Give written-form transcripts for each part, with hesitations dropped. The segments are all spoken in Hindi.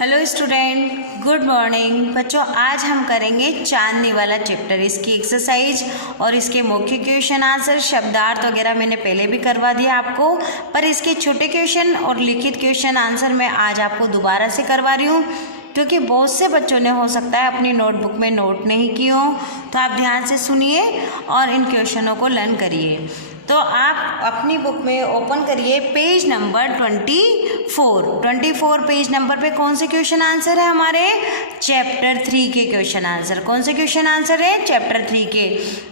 Hello student, good morning. बच्चों, आज हम करेंगे चांदनी वाला चैप्टर, इसकी एक्सरसाइज और इसके मौखिक क्वेश्चन आंसर, शब्दार्थ वगैरह मैंने पहले भी करवा दिया आपको, पर इसके छोटे क्वेश्चन और लिखित क्वेश्चन आंसर मैं आज आपको दोबारा से करवा रही हूँ, क्योंकि बहुत से बच्चों ने हो सकता है अपनी नोटबुक में नोट नहीं किए हों। तो आप ध्यान से सुनिए और इन क्वेश्चनों को लर्न करिए। तो आप अपनी बुक में ओपन करिए पेज नंबर 24 पेज नंबर पे कौन से क्वेश्चन आंसर है हमारे चैप्टर 3 के क्वेश्चन आंसर। कौन से क्वेश्चन आंसर है चैप्टर 3 के,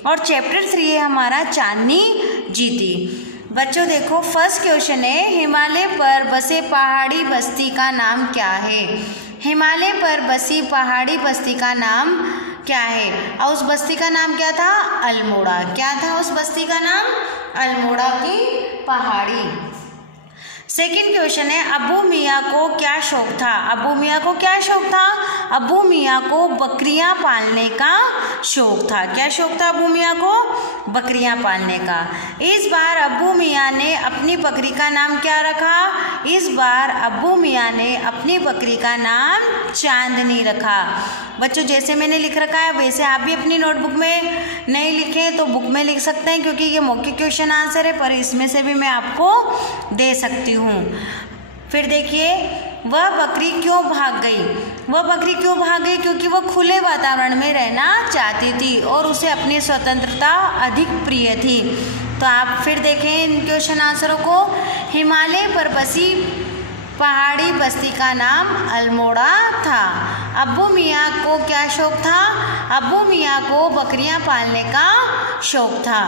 और चैप्टर 3 है हमारा चांदनी जीती। बच्चों देखो, फर्स्ट क्वेश्चन है, हिमालय पर बसे पहाड़ी बस्ती का नाम क्या है। हिमालय पर बसी पहाड़ी बस्ती का नाम क्या है, और उस बस्ती का नाम क्या था, अल्मोड़ा। क्या था उस बस्ती का नाम, अल्मोड़ा की पहाड़ी। सेकंड क्वेश्चन है, अबू मियाँ को क्या शौक था। अबू मियाँ को क्या शौक था, अबू मियाँ को बकरियाँ पालने का शौक था। क्या शौक था अबू मियाँ को, बकरियाँ पालने का। इस बार अबू मियाँ ने अपनी बकरी का नाम क्या रखा, इस बार अबू मियाँ ने अपनी बकरी का नाम चांदनी रखा। बच्चों, जैसे मैंने लिख रखा है वैसे आप भी अपनी नोटबुक में नहीं लिखें तो बुक में लिख सकते हैं, क्योंकि ये मौखिक क्वेश्चन आंसर है, पर इसमें से भी मैं आपको दे सकती हूँ। फिर देखिए, वह बकरी क्यों भाग गई। वह बकरी क्यों भाग गई, क्योंकि वह खुले वातावरण में रहना चाहती थी और उसे अपनी स्वतंत्रता अधिक प्रिय थी। तो आप फिर देखें इन क्वेश्चन आंसरों को। हिमालय पर बसी पहाड़ी बस्ती का नाम अल्मोड़ा था। अब्बू मियाँ को क्या शौक था, अब्बू मियाँ को बकरियाँ पालने का शौक था।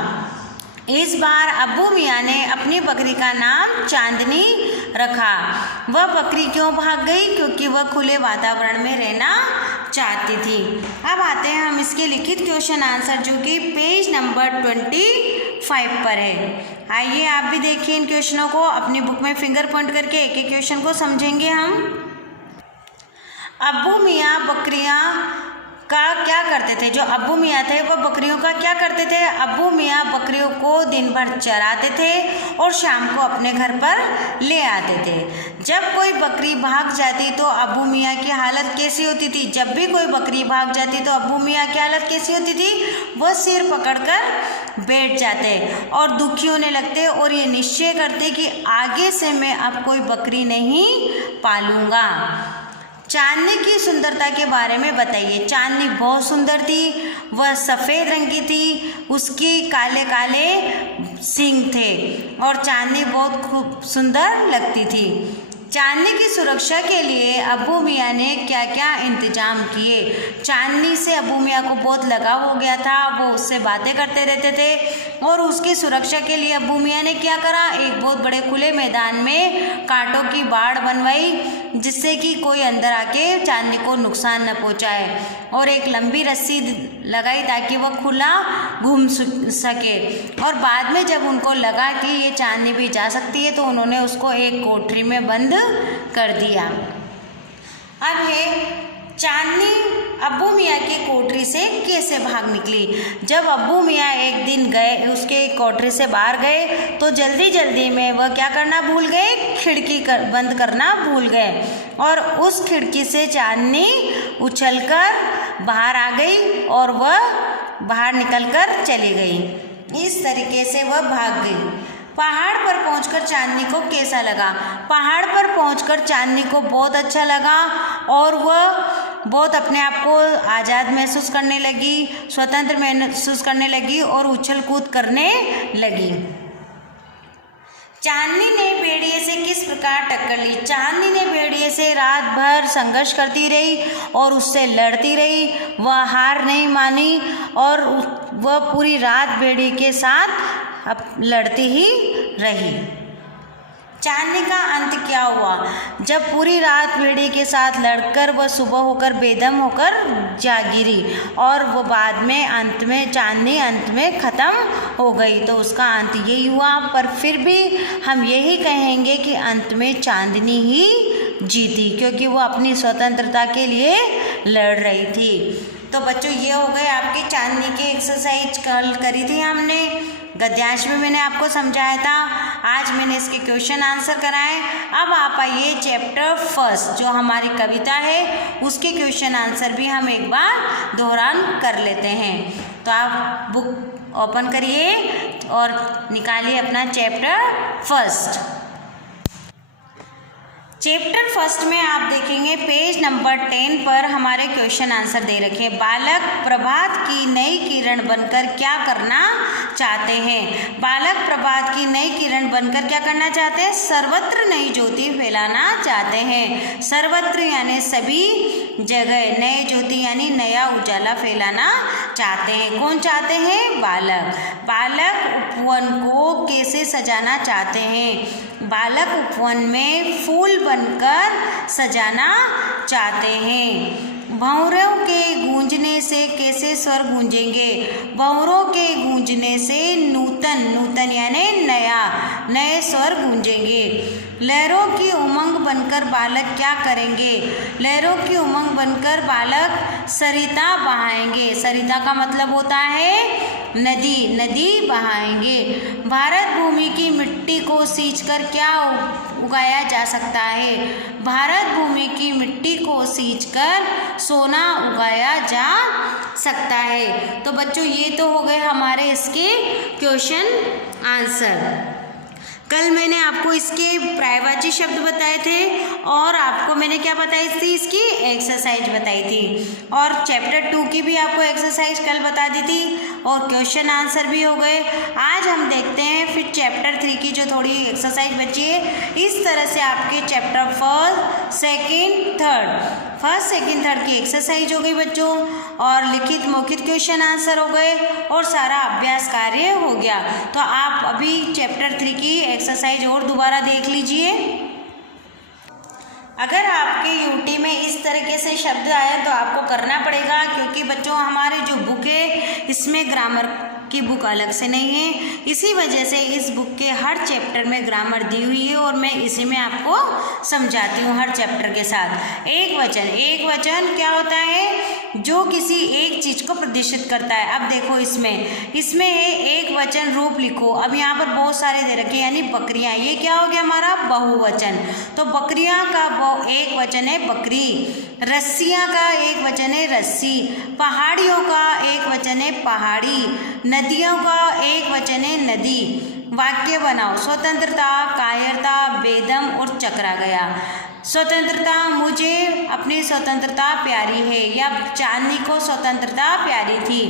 इस बार अब्बू मियाँ ने अपनी बकरी का नाम चांदनी रखा। वह बकरी क्यों भाग गई, क्योंकि वह खुले वातावरण में रहना चाहती थी। अब आते हैं हम इसके लिखित क्वेश्चन आंसर, जो कि पेज नंबर 25 पर है। आइए आप भी देखिए इन क्वेश्चनों को, अपनी बुक में फिंगर पॉइंट करके एक एक क्वेश्चन को समझेंगे हम। अब्बू मियाँ बकरियाँ का क्या करते थे। जो अब्बू मियाँ थे वह बकरियों का क्या करते थे, अब्बू मियाँ बकरियों को दिन भर चराते थे और शाम को अपने घर पर ले आते थे। जब कोई बकरी भाग जाती तो अब्बू मियाँ की हालत कैसी होती थी। जब भी कोई बकरी भाग जाती तो अब्बू मियाँ की हालत कैसी होती थी, वह सिर पकड़कर बैठ जाते और दुखी होने लगते और ये निश्चय करते कि आगे से मैं अब कोई बकरी नहीं पालूंगा। चांदनी की सुंदरता के बारे में बताइए। चांदनी बहुत सुंदर थी, वह सफ़ेद रंग की थी, उसके काले काले सींग थे और चांदनी बहुत खूब सुंदर लगती थी। चांदनी की सुरक्षा के लिए अब्बू मियाँ ने क्या क्या इंतजाम किए। चांदनी से अब्बू मियाँ को बहुत लगाव हो गया था, वो उससे बातें करते रहते थे और उसकी सुरक्षा के लिए अब्बू मियाँ ने क्या करा, एक बहुत बड़े खुले मैदान में कांटों की बाड़ बनवाई, जिससे कि कोई अंदर आके चांदनी को नुकसान न पहुंचाए, और एक लंबी रस्सी लगाई ताकि वह खुला घूम सके। और बाद में जब उनको लगा कि ये चांदनी भी जा सकती है तो उन्होंने उसको एक कोठरी में बंद कर दिया। अब है, चांदनी अब्बू मियाँ की कोठरी से कैसे भाग निकली। जब अब्बू मियाँ एक दिन गए, उसके कोठरी से बाहर गए, तो जल्दी जल्दी में वह क्या करना भूल गए, खिड़की बंद करना भूल गए और उस खिड़की से चांदनी उछलकर बाहर आ गई और वह बाहर निकलकर चली गई। इस तरीके से वह भाग गई। पहाड़ पर पहुंचकर चांदनी को कैसा लगा। पहाड़ पर पहुंचकर चांदनी को बहुत अच्छा लगा और वह बहुत अपने आप को आज़ाद महसूस करने लगी, स्वतंत्र महसूस करने लगी और उछल कूद करने लगी। चांदनी ने भेड़िए से किस प्रकार टक्कर ली। चांदनी ने भेड़िए से रात भर संघर्ष करती रही और उससे लड़ती रही। वह हार नहीं मानी और वह पूरी रात भेड़िए के साथ अब लड़ती ही रही। चांदनी का अंत क्या हुआ। जब पूरी रात भेड़िए के साथ लड़कर वह सुबह होकर बेदम होकर जा गिरी और वह बाद में अंत में चांदनी अंत में ख़त्म हो गई, तो उसका अंत यही हुआ। पर फिर भी हम यही कहेंगे कि अंत में चांदनी ही जीती, क्योंकि वो अपनी स्वतंत्रता के लिए लड़ रही थी। तो बच्चों, ये हो गए आपके चांदनी की एक्सरसाइज कल करी थी हमने। गद्यांश में मैंने आपको समझाया था। आज मैंने इसके क्वेश्चन आंसर कराए। अब आप आइए चैप्टर फर्स्ट जो हमारी कविता है उसके क्वेश्चन आंसर भी हम एक बार दोहरान कर लेते हैं। तो आप बुक ओपन करिए और निकालिए अपना चैप्टर फर्स्ट। चैप्टर फर्स्ट में आप देखेंगे पेज नंबर 10 पर हमारे क्वेश्चन आंसर दे रखे हैं। बालक प्रभात की नई किरण बनकर क्या करना चाहते हैं? बालक प्रभात की नई किरण बनकर क्या करना चाहते हैं? सर्वत्र नई ज्योति फैलाना चाहते हैं। सर्वत्र यानी सभी जगह नई ज्योति यानी नया उजाला फैलाना चाहते हैं। कौन चाहते हैं? बालक। बालक उपवन को कैसे सजाना चाहते हैं? बालक उपवन में फूल बनकर सजाना चाहते हैं। भंवरों के गूंजने से कैसे स्वर गूंजेंगे? भंवरों के गूंजने से नूतन, नूतन यानी नया, नए स्वर गूंजेंगे। लहरों की उमंग बनकर बालक क्या करेंगे? लहरों की उमंग बनकर बालक सरिता बहाएंगे। सरिता का मतलब होता है नदी, नदी बहाएंगे। भारत भूमि की मिट्टी को सींचकर क्या उगाया जा सकता है? भारत भूमि की मिट्टी को सींचकर सोना उगाया जा सकता है। तो बच्चों ये तो हो गए हमारे इसके क्वेश्चन आंसर। कल मैंने आपको इसके पर्यायवाची शब्द बताए थे और आपको मैंने क्या बताई थी? इसकी एक्सरसाइज बताई थी और चैप्टर 2 की भी आपको एक्सरसाइज कल बता दी थी और क्वेश्चन आंसर भी हो गए। आज हम देखते हैं फिर चैप्टर 3 की जो थोड़ी एक्सरसाइज बची है। इस तरह से आपके चैप्टर फर्स्ट, सेकेंड, थर्ड की एक्सरसाइज हो गई बच्चों और लिखित मौखिक क्वेश्चन आंसर हो गए और सारा अभ्यास कार्य हो गया। तो आप अभी चैप्टर 3 की एक्सरसाइज और दोबारा देख लीजिए। अगर आपके यूटी में इस तरीके से शब्द आए तो आपको करना पड़ेगा, क्योंकि बच्चों हमारी जो बुक है इसमें ग्रामर की बुक अलग से नहीं है। इसी वजह से इस बुक के हर चैप्टर में ग्रामर दी हुई है और मैं इसी में आपको समझाती हूँ हर चैप्टर के साथ। एक वचन, एक वचन क्या होता है? जो किसी एक चीज़ को प्रदर्शित करता है। अब देखो इसमें है एक वचन रूप लिखो। अब यहाँ पर बहुत सारे दे रखे यानी बकरियाँ, ये क्या हो गया हमारा? बहुवचन। तो बकरियाँ का एक वचन है बकरी। रस्सियाँ का एक वचन है रस्सी। पहाड़ियों का एक वचन है पहाड़ी। नदियों का एक वचन है नदी। वाक्य बनाओ। स्वतंत्रता, कायरता, बेदम और चकरा गया। स्वतंत्रता, मुझे अपनी स्वतंत्रता प्यारी है, या चांदनी को स्वतंत्रता प्यारी थी।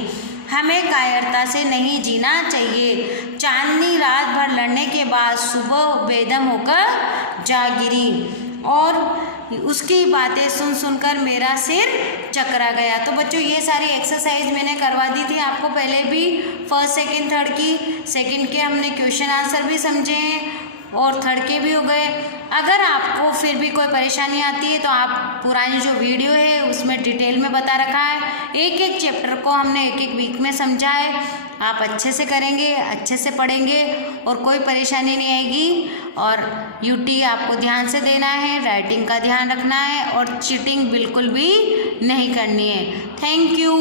हमें कायरता से नहीं जीना चाहिए। चांदनी रात भर लड़ने के बाद सुबह बेदम होकर जा गिरी और उसकी बातें सुन सुनकर मेरा सिर चकरा गया। तो बच्चों ये सारी एक्सरसाइज मैंने करवा दी थी आपको पहले भी, फर्स्ट, सेकंड, थर्ड की। सेकंड के हमने क्वेश्चन आंसर भी समझे हैं और थर्ड के भी हो गए। अगर आपको फिर भी कोई परेशानी आती है तो आप पुरानी जो वीडियो है उसमें डिटेल में बता रखा है। एक एक चैप्टर को हमने एक एक वीक में समझा है। आप अच्छे से करेंगे, अच्छे से पढ़ेंगे और कोई परेशानी नहीं आएगी। और यूटी आपको ध्यान से देना है, राइटिंग का ध्यान रखना है और चीटिंग बिल्कुल भी नहीं करनी है। Thank you.